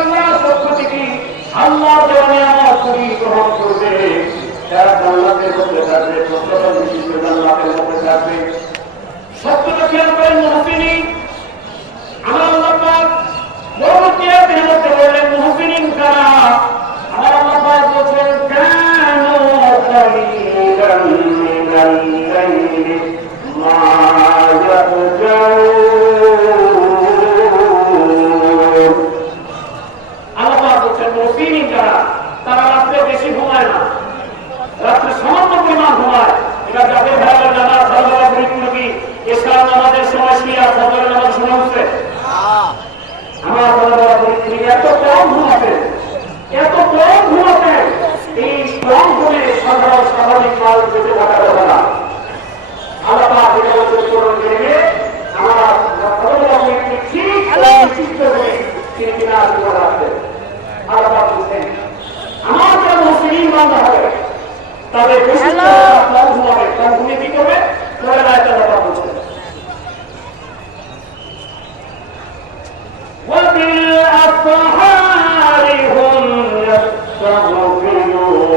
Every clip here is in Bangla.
আল্লাহর পক্ষ থেকে আল্লাহ নিয়ামত করি গ্রহণ করবে, যারা জান্নাতের মধ্যে থাকবে সত্যতা বিশিষ্ট জান্নাতের মধ্যে থাকবে খেয়াল করেন সাধারণ স্বাভাবিক মানুষ থাকা যাবে না। করুন জেনে আমার তিনি কিনা আল্লাহ বলছেন আমার যারা মুসলিম বান্ধা হবে তাদের বৈশিষ্ট্য কম ঘুমাবে। কি করবে? তারা পাক বলছেন।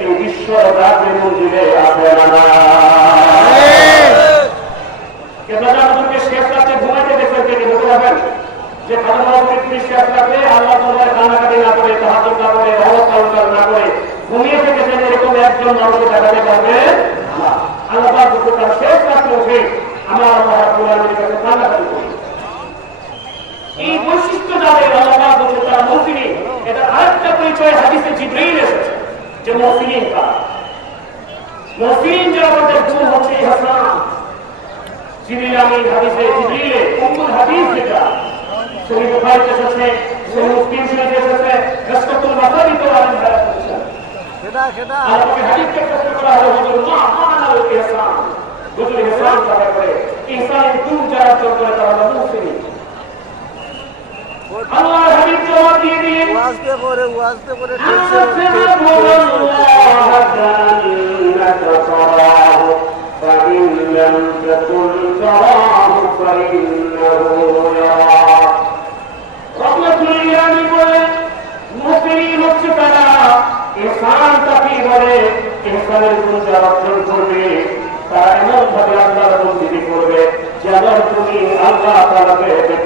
এই বিশ্ব রাজ্যের মন্দিরে আছে না যে খাদ্য পৃথিবী শেষ রাতে আল্লাহ তোমার কান্নাকাটি না করে তাহাজ না করে অবস্থান না করে ঘুমিয়ে থেকেছেন এরকম একজন মানুষকে দেখাতে পারবে আল্লাহ তার শেষ রাতে উঠে আমার আল্লাহ রাব্বুল কাছে কান্নাকাটি করে এই বৈশিষ্ট্য যাদের আল্লাহ পাক বলতে তারা মৌসিনী এটা আরেকটা পরিচয় হাদিসে জিব্রাইল এসেছে যে মৌসিনী কারা মৌসিন যে আমাদের গুণ হচ্ছে ইহসান জিবরিল আমিন হাদিসে জিবরিলে উম্মুল হাদিস যেটা সহি বুখারীতে এসেছে সহি মুসলিম শরীফে এসেছে রাসূলুল্লাহ বাসারি তো আলেন করেছেন সেটা সেটা আর আমাকে হাদিসকে প্রশ্ন করা হলো হুজুর মা ইহসান হুজুর ইহসান করে। ইহসানের গুণ যারা করে তারা মুসলিম ওয়াজতে করে ওয়াজতে করে ইসলামের গুরুত্ব অর্জন করবে তারা এমন ভাবে আল্লাহর করবে যেন তুমি আল্লাহ তালাকে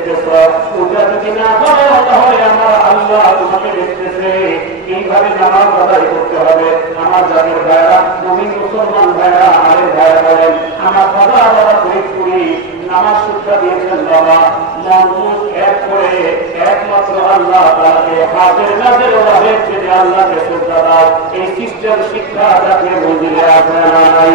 শিক্ষা দিয়েছেন এক করে একমাত্র তাকে এই সিস্টেম শিক্ষা জাতীয় মন্দিরে আছে নাই